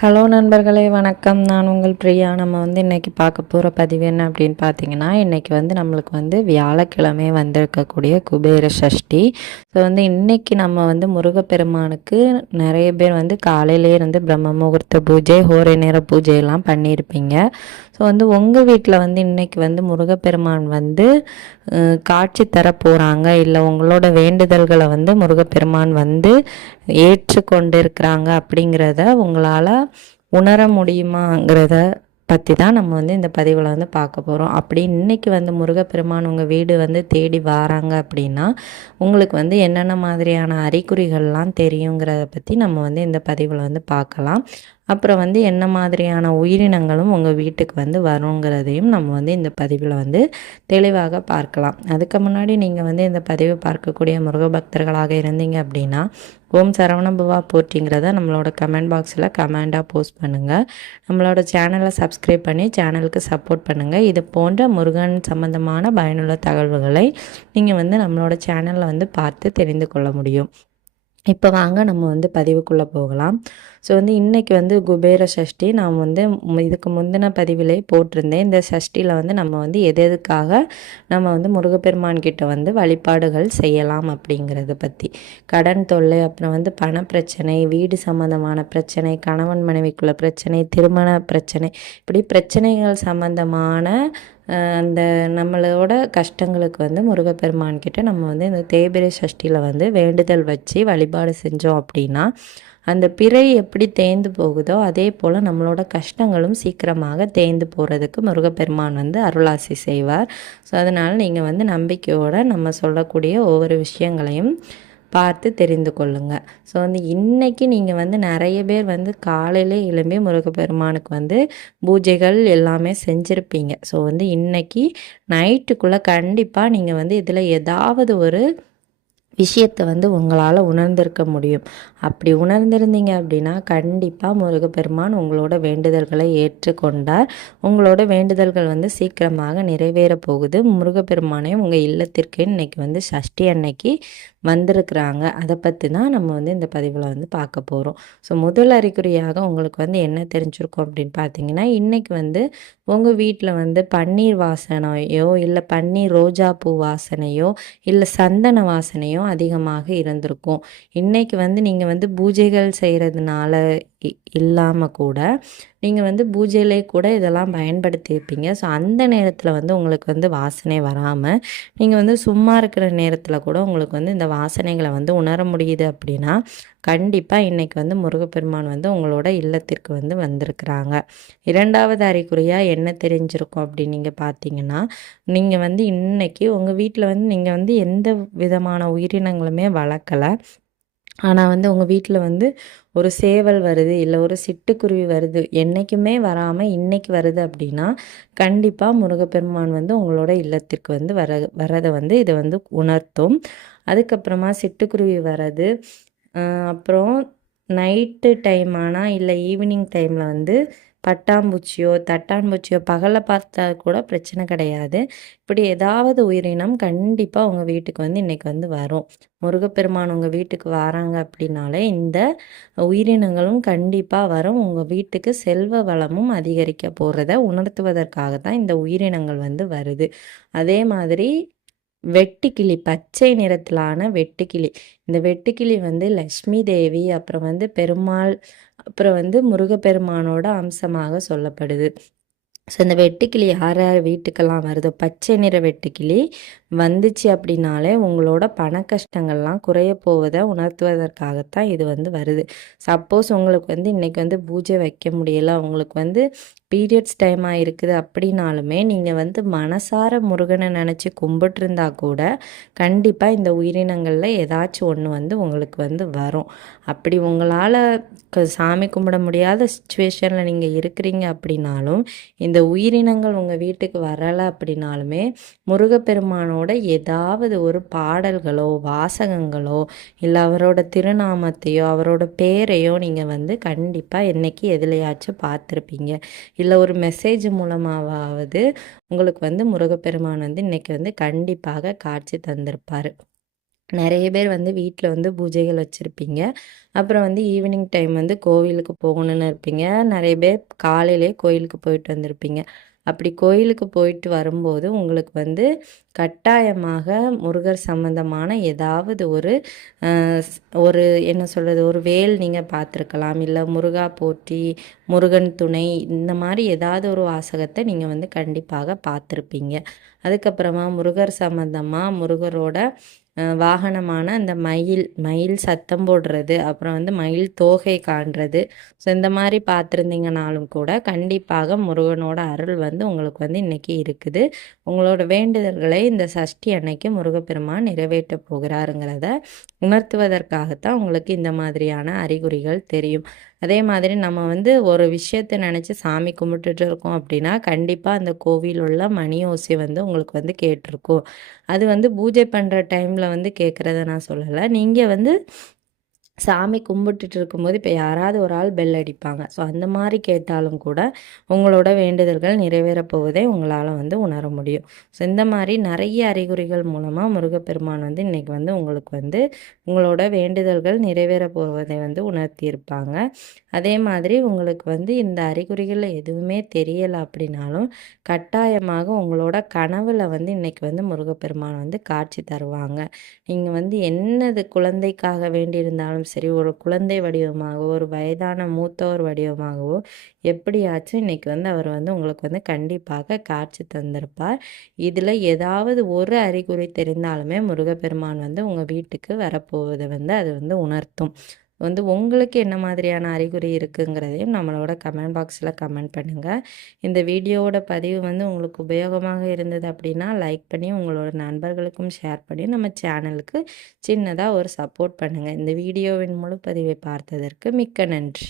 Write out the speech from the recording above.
Hello நண்பர்களே வணக்கம். நான் உங்கள் பிரியா. நம்ம இன்றைக்கி பார்க்க போகிற பதிவு என்ன அப்படின்னு பார்த்தீங்கன்னா, இன்றைக்கி நம்மளுக்கு வியாழக்கிழமை வந்திருக்கக்கூடிய குபேர சஷ்டி. ஸோ இன்றைக்கி நம்ம முருகப்பெருமானுக்கு நிறைய பேர் காலையிலே இருந்து பிரம்ம முகூர்த்த பூஜை, ஹோரை நேர பூஜையெல்லாம் பண்ணியிருப்பீங்க. ஸோ உங்கள் வீட்டில் இன்றைக்கி முருகப்பெருமான் காட்சி தர போகிறாங்க, இல்லை உங்களோட வேண்டுதல்களை முருகப்பெருமான் ஏற்று கொண்டிருக்கிறாங்க அப்படிங்கிறத உங்களால் உணர முடியுமாங்கிறத பற்றி தான் நம்ம இந்த பதிவில் பார்க்க போகிறோம். அப்படி இன்றைக்கி முருகப்பெருமான் உங்கள் வீடு தேடி வராங்க அப்படின்னா உங்களுக்கு என்னென்ன மாதிரியான அறிகுறிகள்லாம் தெரியுங்கிறத பற்றி நம்ம இந்த பதிவில் பார்க்கலாம். அப்புறம் என்ன மாதிரியான உயிரினங்களும் உங்கள் வீட்டுக்கு வருங்கிறதையும் நம்ம இந்த பதிவில் தெளிவாக பார்க்கலாம். அதுக்கு முன்னாடி நீங்கள் இந்த பதிவை பார்க்கக்கூடிய முருக பக்தர்களாக இருந்தீங்க அப்படின்னா ஓம் சரவணபவா போற்றிங்கிறத நம்மளோட கமெண்ட் பாக்ஸில் கமெண்டாக போஸ்ட் பண்ணுங்கள். நம்மளோட சேனலை சப்ஸ்கிரைப் பண்ணி சேனலுக்கு சப்போர்ட் பண்ணுங்கள். இது போன்ற முருகன் சம்பந்தமான பயனுள்ள தகவல்களை நீங்கள் நம்மளோட சேனலில் பார்த்து தெரிந்து கொள்ள முடியும். இப்போ வாங்க நம்ம பதிவுக்குள்ளே போகலாம். ஸோ இன்றைக்கி குபேர சஷ்டி. நான் இதுக்கு முந்தின பதிவிலே போட்டிருந்தேன். இந்த சஷ்டியில் நம்ம எதுக்காக நம்ம முருகப்பெருமான் கிட்ட வழிபாடுகள் செய்யலாம் அப்படிங்கிறத பற்றி. கடன் தொல்லை, அப்புறம் பணப்பிரச்சனை, வீடு சம்மந்தமான பிரச்சனை, கணவன் மனைவிக்குள்ள பிரச்சனை, திருமண பிரச்சனை, இப்படி பிரச்சனைகள் சம்மந்தமான அந்த நம்மளோட கஷ்டங்களுக்கு முருகப்பெருமான் கிட்ட நம்ம இந்த தேய்பிறை சஷ்டியில் வேண்டுதல் வச்சு வழிபாடு செஞ்சோம் அப்படின்னா அந்த பிறை எப்படி தேய்ந்து போகுதோ அதே போல் நம்மளோட கஷ்டங்களும் சீக்கிரமாக தேய்ந்து போகிறதுக்கு முருகப்பெருமான் அருளாசி செய்வார். ஸோ அதனால் நீங்கள் நம்பிக்கையோடு நம்ம சொல்லக்கூடிய ஒவ்வொரு விஷயங்களையும் பார்த்து தெரிந்து கொள்ளுங்கள். ஸோ இன்றைக்கி நீங்கள் நிறைய பேர் காலையிலே எழும்பி முருகப்பெருமானுக்கு பூஜைகள் எல்லாமே செஞ்சுருப்பீங்க. ஸோ இன்றைக்கி நைட்டுக்குள்ளே கண்டிப்பாக நீங்கள் இதில் ஏதாவது ஒரு விஷயத்தை உங்களால் உணர்ந்திருக்க முடியும். அப்படி உணர்ந்திருந்தீங்க அப்படின்னா கண்டிப்பாக முருகப்பெருமான் உங்களோட வேண்டுதல்களை ஏற்றுக்கொண்டார். உங்களோட வேண்டுதல்கள் சீக்கிரமாக நிறைவேற போகுது. முருகப்பெருமானையும் உங்கள் இல்லத்திற்கு இன்றைக்கி சஷ்டி அன்னைக்கு வந்திருக்கிறாங்க. அதை பற்றி தான் நம்ம இந்த பதிவில் பார்க்க போகிறோம். ஸோ முதல் அறிகுறியாக உங்களுக்கு என்ன தெரிஞ்சிருக்கும் அப்படின்னு பார்த்தீங்கன்னா, இன்றைக்கி உங்கள் வீட்டில் பன்னீர் வாசனையோ, இல்லை பன்னீர் ரோஜா பூ வாசனையோ, இல்லை சந்தன வாசனையோ அதிகமாக இருந்திருக்கும். இன்றைக்கி நீங்கள் பூஜைகள் செய்கிறதுனால இல்லாமல் கூட நீங்கள் பூஜையிலே கூட இதெல்லாம் பயன்படுத்தியிருப்பீங்க. ஸோ அந்த நேரத்தில் உங்களுக்கு வாசனை வராமல் நீங்கள் சும்மா இருக்கிற நேரத்தில் கூட உங்களுக்கு இந்த வாசனைகளை உணர முடியுது அப்படின்னா கண்டிப்பாக இன்றைக்கி முருகப்பெருமான் உங்களோட இல்லத்திற்கு வந்திருக்கிறாங்க. இரண்டாவது அறிகுறியாக என்ன தெரிஞ்சிருக்கும் அப்படின்னு நீங்கள் பார்த்தீங்கன்னா, நீங்கள் இன்றைக்கி உங்கள் வீட்டில் நீங்கள் எந்த விதமான உயிரினங்களுமே வளர்க்கலை. ஆனால் உங்கள் வீட்டில் ஒரு சேவல் வருது, இல்லை ஒரு சிட்டுக்குருவி வருது, என்றைக்குமே வராமல் இன்றைக்கி வருது அப்படின்னா கண்டிப்பாக முருகப்பெருமான் உங்களோட இல்லத்திற்கு வரதை இதை உணர்த்தும். அதுக்கப்புறமா சிட்டுக்குருவி வர்றது, அப்புறம் நைட்டு டைம் ஆனால் இல்லை ஈவினிங் டைமில் பட்டாம்பூச்சியோ தட்டான்பூச்சியோ பகலில் பார்த்தா கூட பிரச்சனை கிடையாது. இப்படி ஏதாவது உயிரினம் கண்டிப்பாக உங்கள் வீட்டுக்கு இன்றைக்கி வரும். முருகப்பெருமான் உங்கள் வீட்டுக்கு வராங்க அப்படின்னாலே இந்த உயிரினங்களும் கண்டிப்பாக வரும். உங்கள் வீட்டுக்கு செல்வ வளமும் அதிகரிக்க போகிறத உணர்த்துவதற்காக தான் இந்த உயிரினங்கள் வருது. அதே மாதிரி வெட்டுக்கிளி, பச்சை நிறத்திலான வெட்டுக்கிளி. இந்த வெட்டுக்கிளி லக்ஷ்மி தேவி, அப்புறம் பெருமாள், அப்புறம் முருகப்பெருமானோட அம்சமாக சொல்லப்படுது. ஸோ இந்த வெட்டுக்கிளி யார் யார் வீட்டுக்கெல்லாம் வருதோ, பச்சை நிற வெட்டுக்கிளி வந்துச்சு அப்படின்னாலே உங்களோட பண கஷ்டங்கள்லாம் குறைய போவதை உணர்த்துவதற்காகத்தான் இது வருது. சப்போஸ் உங்களுக்கு இன்றைக்கி பூஜை வைக்க முடியலை, உங்களுக்கு பீரியட்ஸ் டைமாக இருக்குது அப்படின்னாலுமே நீங்கள் மனசார முருகனை நினச்சி கும்பிட்டுருந்தா கூட கண்டிப்பாக இந்த உயிரினங்களில் ஏதாச்சும் ஒன்று உங்களுக்கு வரும். அப்படி உங்களால் சாமி கும்பிட முடியாத சுச்சுவேஷனில் நீங்கள் இருக்கிறீங்க அப்படின்னாலும் இந்த உயிரினங்கள் உங்கள் வீட்டுக்கு வரலை அப்படின்னாலுமே முருகப்பெருமானோட ஏதாவது ஒரு பாடல்களோ வாசகங்களோ இல்லை அவரோட திருநாமத்தையோ அவரோட பேரையோ நீங்கள் கண்டிப்பாக என்றைக்கு எதுலையாச்சும் பார்த்துருப்பீங்க. இல்லை ஒரு மெசேஜ் மூலமாவது உங்களுக்கு முருகப்பெருமான் இன்றைக்கி கண்டிப்பாக காட்சி தந்திருப்பார். நிறைய பேர் வந்து வீட்டில் வந்து பூஜைகள் வச்சுருப்பீங்க. அப்புறம் வந்து ஈவினிங் டைம் வந்து கோவிலுக்கு போகணுன்னு இருப்பீங்க. நிறைய பேர் காலையிலே கோயிலுக்கு போயிட்டு வந்திருப்பீங்க. அப்படி கோயிலுக்கு போயிட்டு வரும்போது உங்களுக்கு வந்து கட்டாயமாக முருகர் சம்பந்தமான ஏதாவது ஒரு ஒரு என்ன சொல்கிறது, ஒரு வேல் நீங்கள் பார்த்துருக்கலாம். இல்லை முருகா போற்றி, முருகன் துணை, இந்த மாதிரி ஏதாவது ஒரு வாசகத்தை நீங்கள் வந்து கண்டிப்பாக பார்த்துருப்பீங்க. அதுக்கப்புறமா முருகர் சம்பந்தமாக முருகரோட வாகனமான அந்த மயில் மயில் சத்தம் போடுறது, அப்புறம் வந்து மயில் தோகை காண்றது. ஸோ இந்த மாதிரி பார்த்துருந்தீங்கனாலும் கூட கண்டிப்பாக முருகனோட அருள் வந்து உங்களுக்கு வந்து இன்றைக்கி இருக்குது. உங்களோட வேண்டுதல்களை இந்த சஷ்டி அன்னைக்கு முருகப்பெருமான் நிறைவேற்ற போகிறாருங்கிறத உணர்த்துவதற்காகத்தான் உங்களுக்கு இந்த மாதிரியான அறிகுறிகள் தெரியும். அதே மாதிரி நம்ம வந்து ஒரு விஷயத்தை நினச்சி சாமி கும்பிட்டுட்டு இருக்கோம் அப்படின்னா கண்டிப்பாக அந்த கோவில் உள்ள மணி ஓசை வந்து உங்களுக்கு வந்து கேட்டிருக்கும். அது வந்து பூஜை பண்ணுற டைமில் வந்து கேட்குறத நான் சொல்லலை. நீங்கள் வந்து சாமி கும்பிட்டுட்டு இருக்கும்போது இப்போ யாராவது ஒரு ஆள் பெல் அடிப்பாங்க. ஸோ அந்த மாதிரி கேட்டாலும் கூட உங்களோட வேண்டுதல்கள் நிறைவேறப் போவதை உங்களால் வந்து உணர முடியும். ஸோ இந்த மாதிரி நிறைய அறிகுறிகள் மூலமாக முருகப்பெருமான் வந்து இன்றைக்கி வந்து உங்களுக்கு வந்து உங்களோட வேண்டுதல்கள் நிறைவேறப் போவதை வந்து உணர்த்தியிருப்பாங்க. அதே மாதிரி உங்களுக்கு வந்து இந்த அறிகுறிகளில் எதுவுமே தெரியலை அப்படின்னாலும் கட்டாயமாக உங்களோட கனவில் வந்து இன்றைக்கி வந்து முருகப்பெருமான் வந்து காட்சி தருவாங்க. நீங்கள் வந்து என்னது குழந்தைக்காக வேண்டியிருந்தாலும் சரி, ஒரு குழந்தை வடிவமாகவோ, ஒரு வயதான மூத்தோர் வடிவமாகவோ, எப்படியாச்சும் இன்றைக்கி வந்து அவர் வந்து உங்களுக்கு வந்து கண்டிப்பாக காட்சி தந்திருப்பார். இதில் ஏதாவது ஒரு அறிகுறி தெரிந்தாலுமே முருகப்பெருமான் வந்து உங்கள் வீட்டுக்கு வரப்போவதை வந்து அது வந்து உணர்த்தும். வந்து உங்களுக்கு என்ன மாதிரியான அறிகுறி இருக்குங்கிறதையும் நம்மளோட கமெண்ட் பாக்ஸில் கமெண்ட் பண்ணுங்கள். இந்த வீடியோவோட பதிவு வந்து உங்களுக்கு உபயோகமாக இருந்தது அப்படின்னா லைக் பண்ணி உங்களோட நண்பர்களுக்கும் ஷேர் பண்ணி நம்ம சேனலுக்கு சின்னதாக ஒரு சப்போர்ட் பண்ணுங்கள். இந்த வீடியோவின் முழு பதிவை பார்த்ததற்கு மிக்க நன்றி.